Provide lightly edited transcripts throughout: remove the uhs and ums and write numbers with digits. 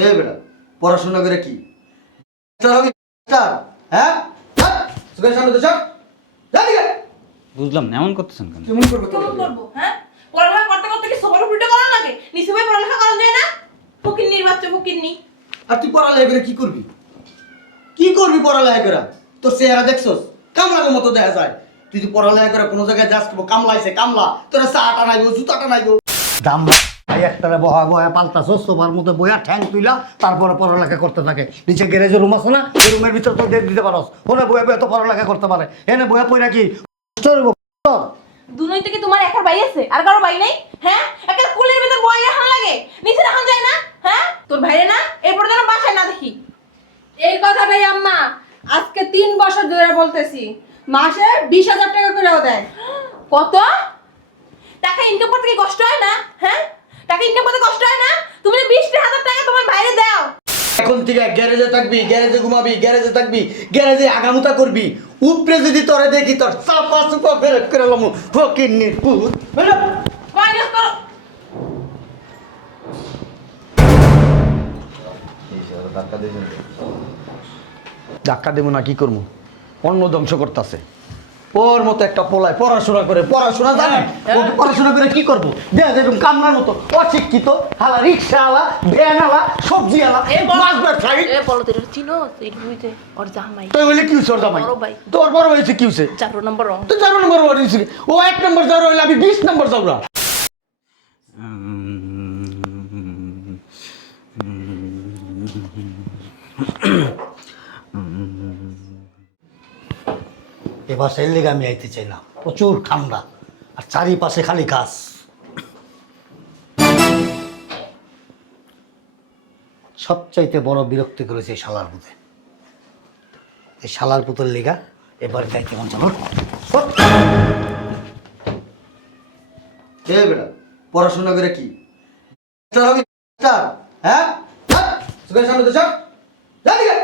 এ বেটা পড়াশোনা করে কি স্টার হবি স্টার? হ্যাঁ সুখের সামনে তো সব জানিগে বুঝলাম না, এমন করতেছেন কেন? কেমন করবে তো কেমন করবো? হ্যাঁ, পড়ালেখা করতে করতে কি সবার উল্টো করা লাগে? নিচে বসে পড়ালেখা করা যায় না? ফকিন্নির বাচ্চা ফকিন্নি। আর তুই পড়ালেখা করে কি করবি? কি করবি পড়ালেখা করে? তোর চেহারা দেখছস কামলার মতো দেখা যায়। তুই যদি পড়ালেখা করে কোনো জায়গায় যাস কামলাইছে কামলা তোরা চাটা নাইবো জুতাটা নাইবো দাম একটারে বহা বয়া পাল্টাছো সোফার মধ্যে বয়া ঠ্যাং তুইলা তারপরে পড়ালেখা করতে থাকে। নিচে গ্যারেজের রুম আছে না, এই রুমের ভিতর তো দিয়ে দিতে পারস। ওনে বয়া বয়া তো পড়ালেখা করতে পারে, এনে বয়া পইরা কি দুনোই থেকে তোমার একার ভাই আছে আর কারো ভাই নাই? হ্যাঁ, একটা কুলের ভিতর বয় রাখান লাগে, নিচে রাখান যায় না? হ্যাঁ, তোর ভাইরে না এরপর যেন বাসায় না দেখি। এই কথাটাই আম্মা আজকে 3 বছর ধরে বলতেছি। মাসে 20,000 টাকা করেও দেয়। কত টাকা ইনকাম করতে কি কষ্ট হয় না? হ্যাঁ, টাকা ইনকাম করতে কষ্ট হয় না? তুমি 20,000 টাকা তোমার ভাইরে দাও। এখন থেকে গ্যারেজে থাকবি, গ্যারেজে ঘুমাবি, গ্যারেজে থাকবি, গ্যারেজে আগামুতা করবি। উপরে যদি তোরে দেখি তোর চাপা চুপা বেরেক করে লমু ফকিন্নির পুত বেরো। মাইনাস করো। ধাক্কা দেবো না কি করবো? অন্য ধ্বংস করতেছে ওর মতো একটা পোলায় পড়াশোনা করে পড়াশোনা জানে ও কি পড়াশোনা করে কি করবো? দেখা যায় এরকম কামলার মতো অশিক্ষিত হালা রিক্সাওয়ালা ভ্যানওয়ালা সবজিওয়ালা মাছ ব্যবসায়ী। এ বলো তোর চিনো এই বুইতে ওর জামাই তুই বলে কি হচ্ছে ওর জামাই? বড় ভাই। তোর বড় হয়েছে কি হচ্ছে? 4 নম্বর রং। তুই 4 নম্বর ওয়ার্ড দিছিস, ও 1 নম্বর যাও হইলে আমি 20 নম্বর যাওরা। এবার সেই লেগে আমি আইতে চাইলাম, প্রচুর ঠান্ডা আর চারিপাশে খালি গাছ। সবচাইতে বড় বিরক্তি করেছে এই শালার পুতে। এই শালার পুতের লেগা এবার যাইতে মন চাল। বেটা পড়াশোনা করে কি স্টার হবি স্টার? হ্যাঁ সুখের সামনে তো সব জানিগে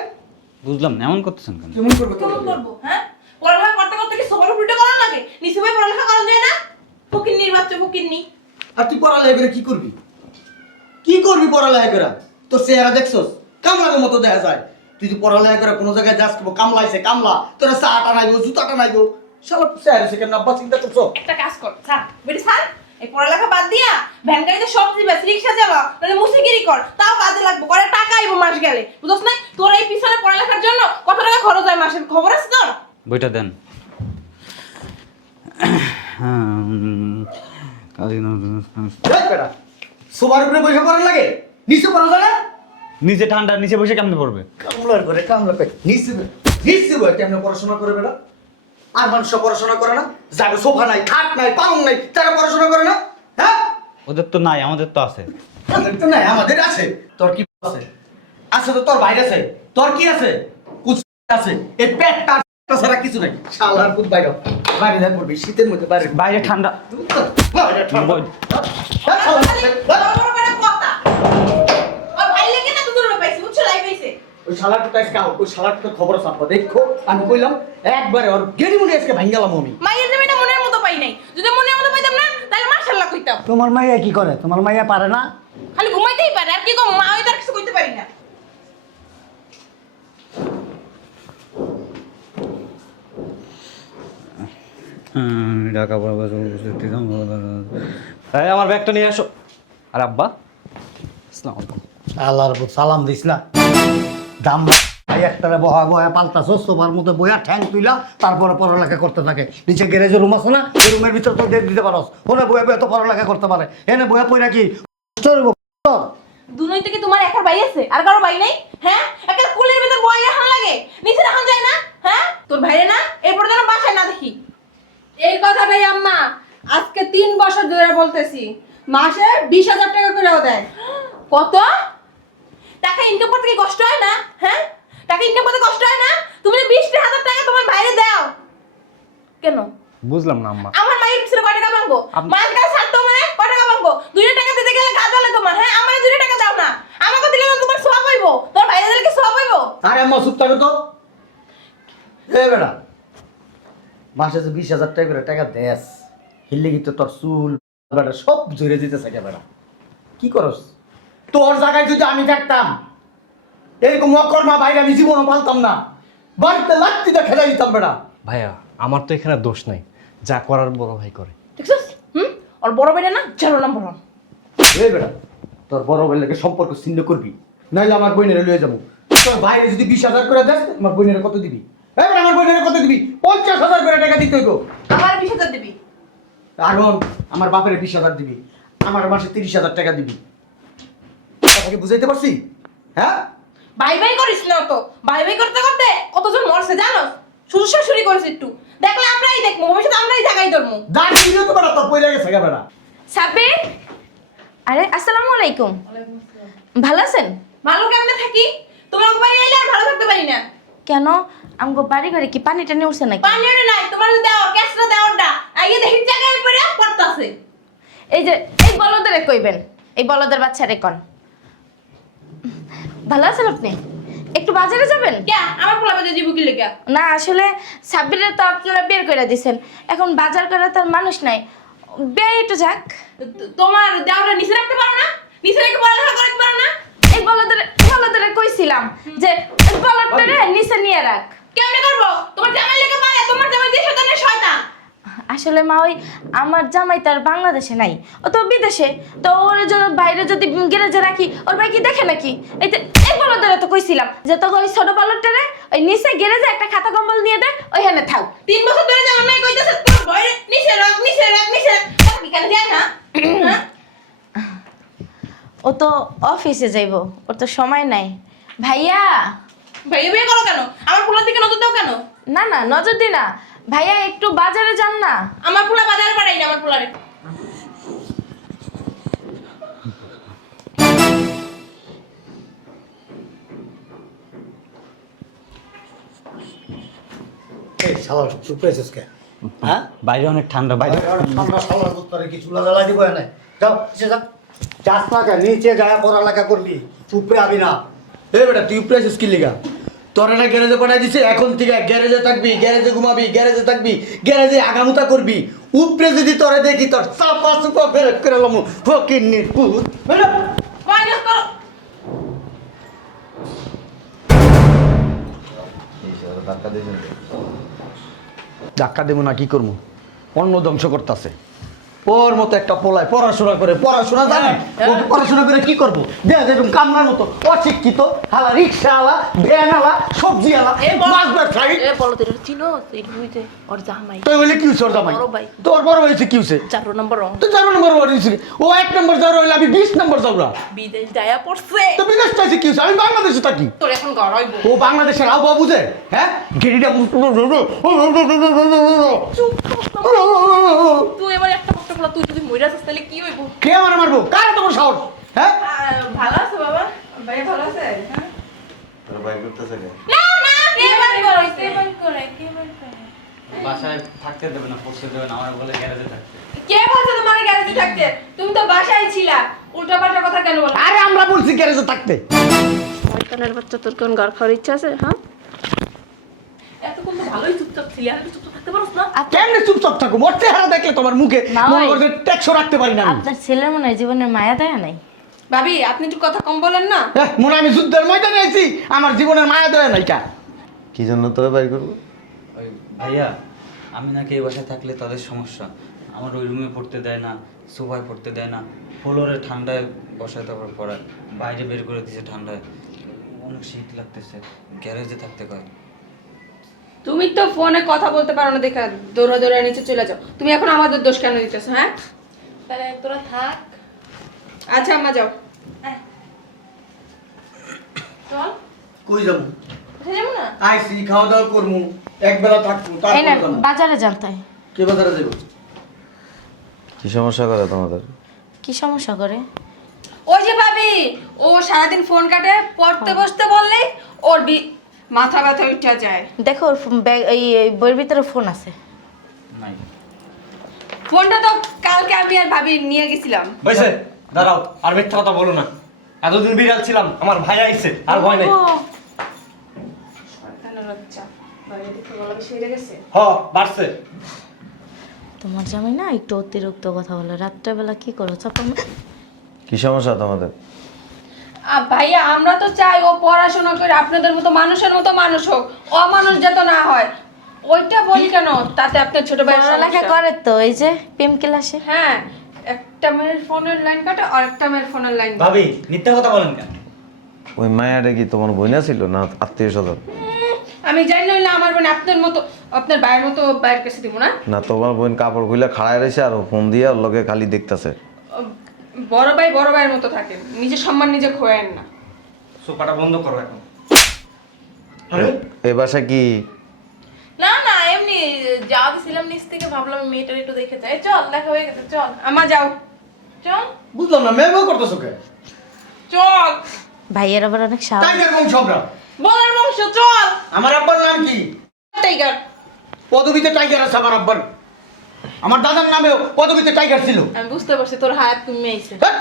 বুঝলাম না, এমন করতেছেন কেন? কেমন করবে তো কেমন করবো? হ্যাঁ, পড়ালেখা করতে করতে কি সবার উল্টো করা লাগে? নিচে বসে পড়ালেখা করা যায় না? ফকিন্নির বাচ্চা ফকিন্নি। আর তুই পড়ালেখা করে কি করবি? কি করবি পড়ালেখা করে? তোর চেহারা দেখছস কামলার মতো দেখা যায়। তুই যদি পড়ালেখা করে কোনো জায়গায় যাস কামলাইছে কামলা তোরা চাটা নাইবো জুতাটা নাইবো শালা চেহারা সেখানে আব্বা চিন্তা করছো? একটা কাজ কর স্যার, বেটি স্যার, এই পড়ালেখা বাদ দিয়া ভ্যান গাড়িতে সবজি বেচ, রিক্সা চালা, তাহলে মুসিগিরি কর, তাও কাজে লাগবে, করে টাকা আইবো মাস গেলে। বুঝছ না তোর এই পিছনে পড়ালেখার জন্য কত টাকা খরচ হয় মাসের, খবর আছে তোর? বইটা দেন। সোফার উপরে বসে পড়ার লাগে, নিচে পড়া যায় না? নিচে ঠান্ডা, নিচে বসে কেমনে পড়বে? কামলার ঘরে কামলা পাই নিচে নিচে বই কেমনে পড়াশোনা করে বেটা? আর মানুষ পড়াশোনা করে না? যার সোফা নাই খাট নাই পালং নাই তারা পড়াশোনা করে না? হ্যাঁ ওদের তো নাই, আমাদের তো আছে। আমাদের তো নাই, আমাদের আছে। তোর কি আছে? আছে তো, তোর বাইরে আছে। তোর কি আছে? কুছ আছে। এই পেটটা ছাড়া কিছু নাই। শালার পুত বাইরে বাইরে যা পড়বি শীতের মধ্যে বাইরে বাইরে ঠান্ডা। বাইরে ঠান্ডা। বই- বড় বড় করে কথা। ওর ভাই লেগে না দুদুর পাইছে, বুঝছো লাই পাইছে। ওই শালারটা আজকে ওই শালারটা খবর ছাপা দেখো। আমি কইলাম একবারে ওর গেড়ি মুড়ি আজকে ভাঙ্গালাম আমি। মাইয়ের জমিটা মনের মতো পাই নাই, যদি মনের মতো পাইতাম না তাহলে মাশাআল্লাহ কইতাম। তোমার মাইয়া কি করে? তোমার মাইয়া পারে না? খালি ঘুমাইতেই পারে, আর কি কম মা হইতো আর কিছু কইতে পারি না। ঢাকা আমার ব্যাগটা নিয়ে আসো। আর আব্বা আসসালামু আলাইকুম। আল্লাহর উপর সালাম দিস না। দাম ভাই একটারে বহা বয়া পাল্টাছো সোফার মধ্যে বয়া ঠ্যাং তুইলা তারপরে পড়ালেখা করতে থাকে। নিচে গ্যারেজের রুম আছে না, এই রুমের ভিতর তো দিয়ে দিতে পারস। ওনে বয়া বয়া তো পড়ালেখা করতে পারে, এনে বয়া পইরা কি দুনোই থেকে তোমার একার ভাই আছে আর কারো ভাই নাই? হ্যাঁ, একটা কুলের ভিতর বয় রাখান লাগে, নিচে রাখান যায় না? হ্যাঁ, তোর ভাইরে না এরপর যেন বাসায় না দেখি। এই কথাটাই আম্মা আজকে 3 বছর ধরে বলতেছি। মাসে 20,000 টাকা করেও দেয়। কত টাকা ইনকাম করতে কি কষ্ট হয় না? হ্যাঁ, টাকা ইনকাম করতে কষ্ট হয় না? তুমি 20,000 টাকা তোমার ভাইরে দাও কেন? বুঝলাম না আম্মা। আমার মায়ের পিছনে কয় টাকা ভাঙবো? মায়ের কাছে ছাড়তো মানে কয় টাকা ভাঙবো? 2 টাকা দিতে গেলে কাজ হলে তোমার। হ্যাঁ, আমার 2 টাকা দাও না, আমাকে দিলে তো তোমার সওয়াব হইবো, তোর ভাইরে দিলে কি সওয়াব হইবো? আরে আম্মা চুপ থাকো তো। এ বেটা মাসে যে 20,000 টাকা করে টাকা দেস হিল্লে কিন্তু তোর চুল বেটা সব ঝরে দিতে থাকে বেটা। কি করস? তোর জায়গায় যদি আমি থাকতাম এরকম অকর্মা বাইরে আমি জীবনও পালতাম না, বাড়িতে লাত্তিটা খেলে দিতাম বেটা। ভাইয়া আমার তো এখানে দোষ নাই, যা করার বড় ভাই করে। দেখছিস? ওর বড় বেটা না 0 নম্বর। এই বেটা তোর বড় ভাইয়ের লাগে সম্পর্ক ছিন্ন করবি, নাইলে আমার বোনের লয়ে যাবো। তোর বাইরে যদি 20,000 করে দেস, আমার বোনের কত দিবি? এবার আমার বোনের কত দিবি? 50,000 করে টাকা দিতে হইব। আমার 20,000 দিবি। এখন আমার বাপের 20,000 দিবি, আমার মাসে 30,000 টাকা দিবি। কথাকে বুঝাইতে পারছি? হ্যাঁ, বাই বাই করিস না তো, বাই বাই করতে করতে কতজন মরছে জানো? শুধু শাশুড়ি করেছে একটু, দেখলে আমরাই দেখবো, ভবিষ্যতে আমরাই জায়গায় ধরবো। দাঁড়িয়ে দিলেও তো বেটা তোর পয়লা গেছে গা বেটা। সাব্বির, আরে আসসালামু আলাইকুম। ভালো আছেন? ভালো কেমনে থাকি? তোমার বাড়ি আইলে আর ভালো থাকতে পারি না। কেন আমগো বাড়ি ঘরে কি পানি টানি উঠছে নাকি? পানি ওরে নাই, তোমার দাও ক্যাশটা দাওটা আইয়ে দেখি জায়গায় পড়ে পড়তাছে। এই যে এই বলদের কইবেন, এই বলদের বাচ্চারে কোন ভালো আছেন আপনি? একটু বাজারে যাবেন? কে আমার পোলা বাজে জীবু কি লেগা? না আসলে সাব্বিরের তো আপনারা বের করে দিয়েছেন, এখন বাজার করে তার মানুষ নাই, বের একটু যাক। তোমার দাওটা নিচে রাখতে পারো না? নিচে রেখে পড়ালেখা করতে পারো না? এই বলদের কইছিলাম যে বলদটারে নিচে নিয়ে রাখ। কেমনে করবো? তোমার জামাই লেগে পারে, তোমার জামাই যে শয়তানের শয়তান। আসলে মা ওই আমার জামাই তার বাংলাদেশে নাই, ও তো বিদেশে, তো ওর জন্য বাইরে যদি গ্যারেজে রাখি ওর ভাই কি দেখে নাকি? এই বলদরে তো কইছিলাম যে তোকে ওই ছোট বলদটারে ওই নিচে গ্যারেজে একটা খাতা কম্বল নিয়ে দে, ওইখানে থাক। 3 বছর ধরে জামাই কইতাছে তোর ভয়ে নিচে রাখ নিচে রাখ নিচে রাখ। কথা কি কেন যায় না? হ্যাঁ? ও তো অফিসে যাইব, ওর তো সময় নাই। ভাইয়া, ভাইয়া বিয়ে করো কেন? আমার পোলার দিকে নজর দাও কেন? না না নজর দি না, ভাইয়া একটু বাজারে যান না। আমার পোলা বাজারে পাঠাই না, আমার পোলারে। এই শালা চুপ করেছিস কে? হ্যাঁ, বাইরে অনেক ঠান্ডা, বাইরে ঠান্ডা শালার কুত্তারে কি চুলা জ্বালা দিব না? যাও নিচে যা, যাস না কে? নিচে যা পড়ালেখা করবি, চুপরে আবি না। এই বেটা তুই উপরে আছিস কি লিগা? তোর না গ্যারেজে পাঠাই দিছে, এখন থেকে গ্যারেজে থাকবি, গ্যারেজে ঘুমাবি, গ্যারেজে থাকবি, গ্যারেজে আগামুতা করবি। উপরে যদি তোরে দেখি তোর চাপা চুপা বের করে লামু ফকির নির্পুত। বেটা মাইনাস করো। ধাক্কা দেবো না, কি করবো? অন্য ধ্বংস করতেছে। ওর মতো একটা পোলায় পড়াশোনা করে, পড়াশোনা জানে ও পড়াশোনা করে কি করবো? দেখ এরকম কামলার মতো অশিক্ষিত হালা, রিক্সা আলা, ভ্যান আলা, সবজি আলা, মাছ ব্যবসায়ী। এ বলো তো এটা চিনো? এই বুইতে ওর জামাই তুই বলে কি হচ্ছে ওর জামাই? বড় ভাই। তোর বড় হয়েছে কি হচ্ছে? 4 নম্বর রং। তো 4 নম্বর হয়েছে, ও 1 নম্বর যাওয়ার হইলে আমি 20 নম্বর যাওয়া। বিদেশ যায়া পড়ছে। তো বিদেশ চাইছে কি হচ্ছে? আমি বাংলাদেশে থাকি। তোর এখন ঘর হইব। ও বাংলাদেশের আবহাওয়া বুঝে? হ্যাঁ, গেড়িটা তুই এবার একটা কষ্ট বলা, তুই যদি মইরা যাস তাহলে কি হইব? কে আমার মারবো? কার তোমার সাহস? হ্যাঁ, ভালো আছে বাবা? ভাই ভালো আছে? না না, কে বার করে? কে বার করে? কে বার করে? বাসায় থাকতে দেবে না, পড়তে দেবে না, আমার বলে গ্যারেজে থাকতে। কে বলছে তোমার গ্যারেজে থাকতে? তুমি তো বাসায় ছিলা, উল্টাপাল্টা কথা কেন বলো? আরে আমরা বলছি গ্যারেজে থাকতে। শয়তানের বাচ্চা, তোর কোন ঘর খাওয়ার ইচ্ছা আছে? হ্যাঁ, এতক্ষণ তো ভালোই চুপচাপ ছিলি, আর একটু চুপচাপ থাকতে পারোস না? কেমনে চুপচাপ থাকো? মোর চেহারা দেখলে তোমার মুখে না, মনে ওই- করছে ট্যাক্সও রাখতে পারি না আমি। আপনার ছেলের মনে হয় জীবনের মায়া দয়া নাই। ভাবি আপনি একটু কথা কম বলেন না। মনে হয় আমি যুদ্ধের ময়দানে আইছি, আমার জীবনের মায়া দয়া নাই কা। কি জন্য তবে বাইর করবো? ওই ভাইয়া, আমি নাকি এই বাসায় থাকলে তাদের সমস্যা। আমার ওই রুমে পড়তে দেয় না, সোফায় পড়তে দেয় না, ফ্লোরে ঠান্ডায় বসায় তারপর পড়ায়, বাইরে বের করে দিছে ঠান্ডায়, অনেক শীত লাগতেছে, গ্যারেজে থাকতে কয়। তুমি তো ফোনে কথা বলতে পারো না দেখে দৌড়া দৌড়া নিচে চলে যাও। তুমি এখন আমাদের দোষ কেন দিতেছো? হ্যাঁ, তাহলে তোরা থাক। আচ্ছা আম্মা যাও। চল, কই যাবো? কোথায় যাবো না? আইছি, খাওয়া দাওয়া করমু, একবেলা থাকবো, এই না তারপর বাজারে যান তাই। কে বাজারে যাবো? কি সমস্যা করে তোমাদের? কি সমস্যা করে? ওই যে ভাবি, ও সারাদিন ফোন কাটে, পড়তে বসতে বললেই ওর মাথা ব্যথা উঠে যায়। দেখো ওর এই বইয়ের ভিতরে ফোন আছে। নাই ফোনটা তো কালকে আমি আর ভাবি নিয়ে গেছিলাম। হয়েছে, দাঁড়াও, আর মিথ্যা কথা বলো না। এতদিন বিড়াল ছিলাম, আমার ভাই আইছে, আর ভয় নেই। হ, বাড়ছে। তোমার জামাই না একটু অতিরিক্ত কথা বলে, রাত্রেবেলা কি করো চাপা? কি সমস্যা তোমাদের? ভাইয়া আমরা তো চাই ও পড়াশোনা করে আপনাদের মতো মানুষের মতো মানুষ হোক, অমানুষ যাতে না হয়। ওইটা বলি কেন, তাতে আপনার ছোট ভাই পড়ালেখা করে তো এই যে প্রেম ক্লাসে। হ্যাঁ, একটা মেয়ের ফোনের লাইন কাটে আর একটা মেয়ের ফোনের লাইন। ভাবি মিথ্যা কথা বলেন কেন? ওই মায়াটা কি তোমার বোনা ছিল না আত্মীয় স্বজন? আমি জানি না আমার বোন আপনার মতো, আপনার ভাইয়ের মতো ভাইয়ের কাছে দিব না। না, তোমার বোন কাপড় খুলে খাড়ায় রয়েছে আর ফোন দিয়ে ওর লগে খালি দেখতাছে। বড় ভাই বড় ভাইয়ের মতো থাকে, নিজের সম্মান নিজে খোয়েন না। সোফাটা বন্ধ করো এখন। এ বাসা কি না না এমনি যা দিছিলাম নিচ থেকে ভাবলাম মেয়েটার একটু দেখে যাই। চল দেখা হয়ে গেছে, চল আমা যাও। চল বুঝলাম না মেয়ে করতেছো কে? চল ভাইয়ের আবার অনেক সাহস। টাইগার বংশ আমরা। বলার বংশ চল। আমার আব্বার নাম কি? টাইগার। পদবীতে টাইগার আছে আমার আব্বার। আমার দাদার নামেও পদবীতে টাইগার ছিল। আমি বুঝতে পারছি তোর হাত তুমি আইছে। হ্যাঁ?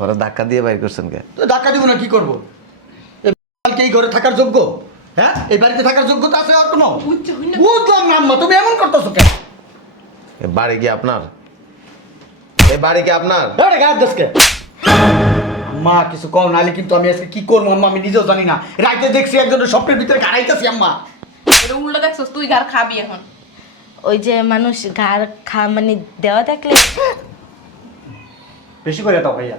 ওরা ধাক্কা দিয়ে বাইর করছেন কে? তো ধাক্কা দিব না কি করবো? এই ঘরে থাকার যোগ্য? হ্যাঁ, এই বাড়িতে থাকার যোগ্যতা আছে আর কোনো? বুঝলাম না আম্মা, তুমি এমন করতেছো কেন? এ বাড়ি কি আপনার? এ বাড়ি কি আপনার? আরে গায়ের দেশকে আম্মা কিছু কম নালে কিন্তু আমি আজকে কি করবো আম্মা আমি নিজেও জানি না। রাইতে দেখছি একজনের স্বপ্নের ভিতরে গাড়াইতেছি আম্মা। এটা উল্টো দেখছস তুই ঘর খাবি এখন। ওই যে মানুষ ঘাড় মানে দেওয়া দেখলে বেশি করে দাও ভাইয়া।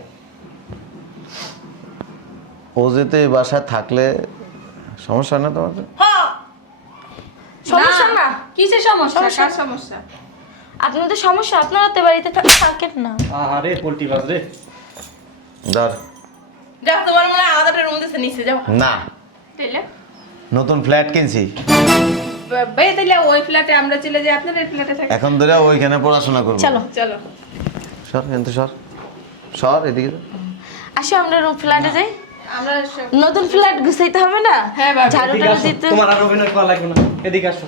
ও যেতে এই বাসায় থাকলে সমস্যা না তোমাদের? হ্যাঁ সমস্যা না। কিসের সমস্যা? সমস্যা কার সমস্যা? আপনাদের সমস্যা, আপনারা তো বাড়িতে থাকেন না। আরে পোল্ট্রি বাজ রে। ধর। যা তোমার মনে হয় আলাদা রুম দিছে নিচে যাও। না, তাইলে নতুন ফ্ল্যাট কিনছি, ভাই তাইলে ওই ফ্ল্যাটে আমরা চলে যাই, আপনাদের ফ্ল্যাটে থাকি। এখন ধরে ওইখানে পড়াশোনা করবো। চলো চলো সর কিন্তু সর, সর এদিকে যা। আসো আমরা রুম ফ্ল্যাটে যাই। আমরা নতুন ফ্ল্যাট গুছাইতে হবে না? হ্যাঁ, বাবা। ঝাড়ু এদিকে টাড়ু আসো, দিতে। তোমার আর অভিনয় করা লাগবে না, এদিকে আসো।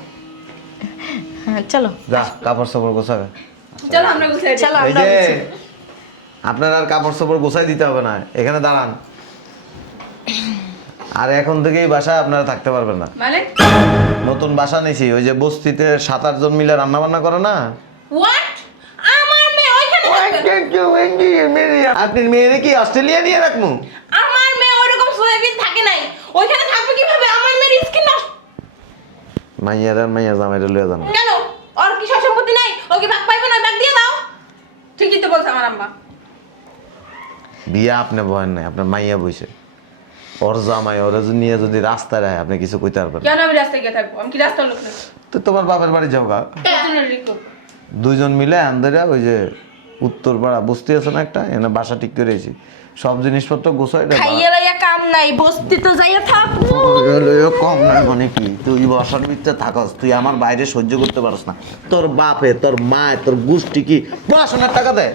হ্যাঁ চলো যা কাপড় চোপড় গোছা। চলো আমরা গুছাই দিই। চলো এই আমরা যে গুছাই। আপনার আর কাপড় চোপড় গোছাই দিতে হবে না, এখানে দাঁড়ান। আর এখন থেকে এই বাসায় আপনারা থাকতে পারবেন না। মানে নতুন বাসা নিয়েছি, ওই যে বস্তিতে 7-8 জন মিলে রান্না বান্না করে না। হোয়াট? আমার মেয়ে ওইখানে থাকবে। আপনি মেয়েরে কি অস্ট্রেলিয়া নিয়ে রাখবো? আমার মেয়ে ওইরকম সোয়াবিন থাকে নাই। ওইখানে থাকবে কিভাবে? আমার মেয়ের স্কিন নষ্ট। মাইয়ার আর মাইয়া জামাইরে লইয়া যান। কেন? ওর কি সব সম্পত্তি নাই? ও কি ভাগ পাইবে না? ভাগ দিয়ে দাও। ঠিকই তো বলছে আমার আম্মা। বিয়া আপনি বহেন নাই, আপনার মাইয়া বইছে। ওর জামাই ওরা নিয়ে যদি রাস্তায় রায় আপনি কিছু কইতে পারবেন না। কেন আমি রাস্তায় গিয়ে থাকবো? আমি কি রাস্তার লোক নাকি? তো তোমার বাপের বাড়ি যাও গা। দুইজন মিলে আন্দরে ওই যে উত্তর পাড়া বস্তি আছে না একটা, এনে বাসা ঠিক করেছি, সব জিনিসপত্র গোছাই খাইয়া লাইয়া কাম নাই, বসতি তো যাইয়া থাকবো। কম নাই মানে কি, তুই বাসার ভিতরে থাকস, তুই আমার বাইরে সহ্য করতে পারস না। তোর বাপে তোর মায় তোর গোষ্ঠী কি পড়াশোনার টাকা দেয়?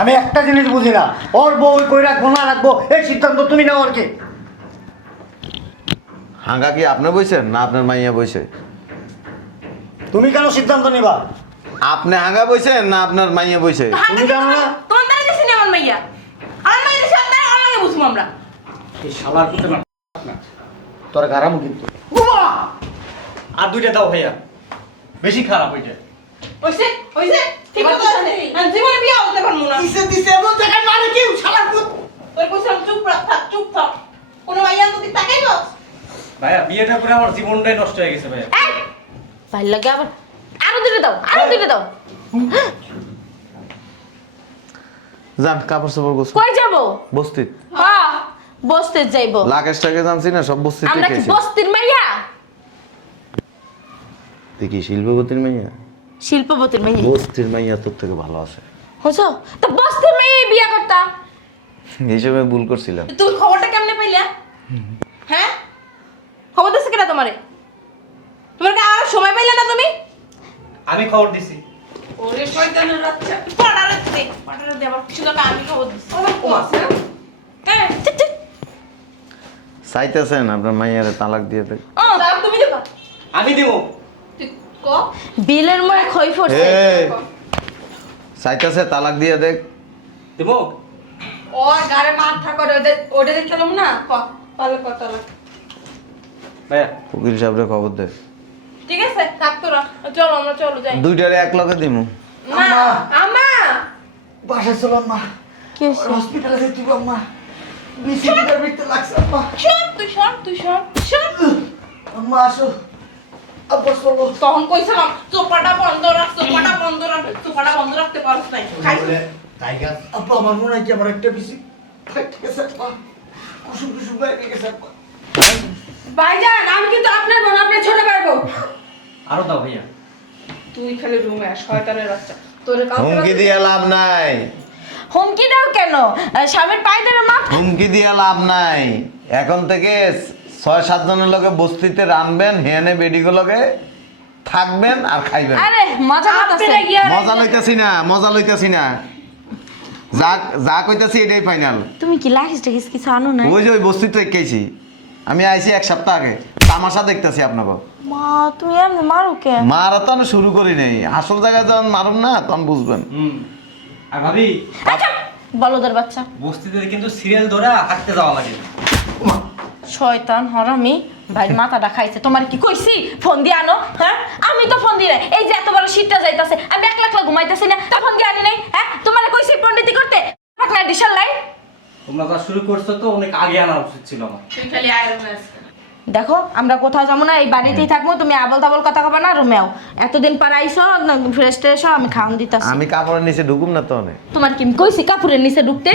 আমি একটা জিনিস বুঝি না, ওর বউ কই রাখবো না রাখবো এই সিদ্ধান্ত তুমি নাও আর কি। হাঙ্গা কি আপনি বইছেন না আপনার মাইয়া বইছে? তুমি কেন সিদ্ধান্ত নিবা? আপনি হাঙ্গা বইছেন না আপনার মাইয়া বইছে? তুমি জানো না? তোমার দ্বারা দিছি না আমার মাইয়া। আমার মাইয়া দিছি আপনার আলাদা বুঝবো আমরা। এই শালার পুতে না তোর গারামু কিন্তু। আর দুইটা দাও ভাইয়া, বেশি খারাপ ওইটা। ওইসে ওইসে ঠিক আছে। আমি জীবনে বিয়ে হতে পারবো না। দিছে দিছে এমন জায়গায় মারে কি শালার পুত। তোর কইছিলাম চুপ থাক, চুপ থাক। কোনো মাইয়া যদি তাকাই না। ভাইয়া বিয়েটা করে আমার জীবনটাই নষ্ট হয়ে গেছে ভাইয়া। এই ভাই লাগে আবার আরো দিতে দাও, আরো দিতে দাও। যান কাপড় চোপড় গোছ। কই যাব? বস্তি হ্যাঁ বসতে যাইবো। লাকেশ টাকে জানছি না, সব বস্তি আমরা থেকে কি এসেছি। বস্তির মাইয়া? দেখি শিল্পবতীর মাইয়া, শিল্পপতির মাইয়া বস্তির মাইয়া তোর থেকে ভালো আছে। বুঝছো? তো বস্তির মাইয়াই বিয়া করতা। এই সময় ভুল করছিলাম। তুই খবরটা কেমনে পাইলা? হ্যাঁ? খবর দিছে কেন তোমারে? তোমার কি আর সময় পাইলা না তুমি? আমি খবর দিছি। ওরে শয়তানের বাচ্চা। পাড়ারে দে আবার কিছু দরকার আমি খবর দিছি। হ্যাঁ ঠিক ঠিক। চাইতেছেন আপনার মাইয়ারে তালাক দিয়ে দেখ। তাও তুমি দেবা। আমি দেবো। তুই ক বিলের ময় খই পড়ছে। চাইতেছে তালাক দিয়ে দেখ। দেবো। ওর গারে মাথা করে ওটা দেখলাম না। পালে কত লাগ। ভাইয়া উকিল সাহেবরে খবর দে। ঠিক আছে থাক তোরা। চলো আমরা চলো যাই। দুইটারে এক লগে দিমু। না আমা বাসা চলো মা। কি হয়েছে? হসপিটালে যেতে আম্মা বিসিটার ভিতরে লাগছে আম্মা শোন তুই শোন আম্মা আসো আব্বা চলো তখন কইছিলাম চোপাটা বন্ধ রাখ চোপাটা বন্ধ রাখতে পারছ নাই টাইগার আব্বা আমার মনে হয় কি আমার একটা বিসি ফাইট গেছে আব্বা কুসুম কুসুম বাইরে গেছে আব্বা ভাইজান আমি কিন্তু আপনার বোন, আপনার ছোট ভাই বউ। আরো দাও ভাইয়া। তুই খালি রুমে আয়, শয়তানের বাচ্চা। তোরে কাউকে হুমকি দিয়ে লাভ নাই, হুমকি দাও কেন? স্বামীর পায়ে ধরে মাপ। হুমকি দিয়ে লাভ নাই। এখন থেকে 6-7 জনের লগে বস্তিতে রানবেন, হেনে বেডিগুলোকে থাকবেন আর খাইবেন। আরে মজা করতেছে। আপনারা গিয়া মজা লইতাছি না যা যা কইতাছি এটাই ফাইনাল। তুমি কি লাখিস টাকিস কিছু আনো নাই? ওই যে ওই বস্তিতে রেখেছি আমি, আইছি 1 সপ্তাহ আগে, তামাশা দেখতাছি আপনাকে। মা তুমি এমনি মারো কে? মারা তো আমি শুরু করি নাই, আসল জায়গায় যখন মারুম না তখন বুঝবেন। আর ভাবি আচ্ছা বলদের বাচ্চা বস্তিতে কিন্তু সিরিয়াল ধরে হাঁটতে যাওয়া লাগে। শয়তান হারামি ভাইয়ের মাথাটা খাইছে। তোমার কি কইছি ফোন দিয়ে আনো? হ্যাঁ আমি তো ফোন দিই নাই। এই যে এত বড় শীতটা যাইতাছে, আমি একলা একলা ঘুমাইতেছি না, ফোন দিয়ে আনি নাই। হ্যাঁ তোমার কইছি পণ্ডিতি করতে, আপনার ডিশাল লাই। তোমরা যা শুরু করছো তো অনেক আগে আনা উচিত ছিল আমার। তুই খালি আয়রন আজকে দেখো আমরা কোথাও যাবো না, এই বাড়িতেই থাকবো। তুমি আবল তাবল কথা কবা না, রুমেও এতদিন পর আইসো, ফ্রেশ ট্রেশ আমি খাওয়ান দিতাছি। আমি কাপড়ের নিচে ঢুকুম না তো অনেক। তোমার কি আমি কইছি কাপড়ের নিচে ঢুকতে?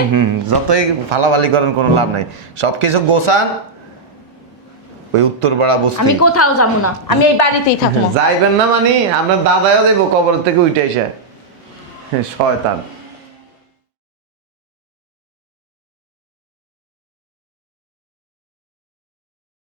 যতই ফালাফালি করেন কোনো লাভ নাই, সবকিছু গোছান। ওই উত্তরপাড়া বস্তি আমি কোথাও যাবো না, আমি এই বাড়িতেই থাকবো। যাইবেন না মানে আপনার দাদাও যাইব কবর থেকে উঠে এসে, শয়তান।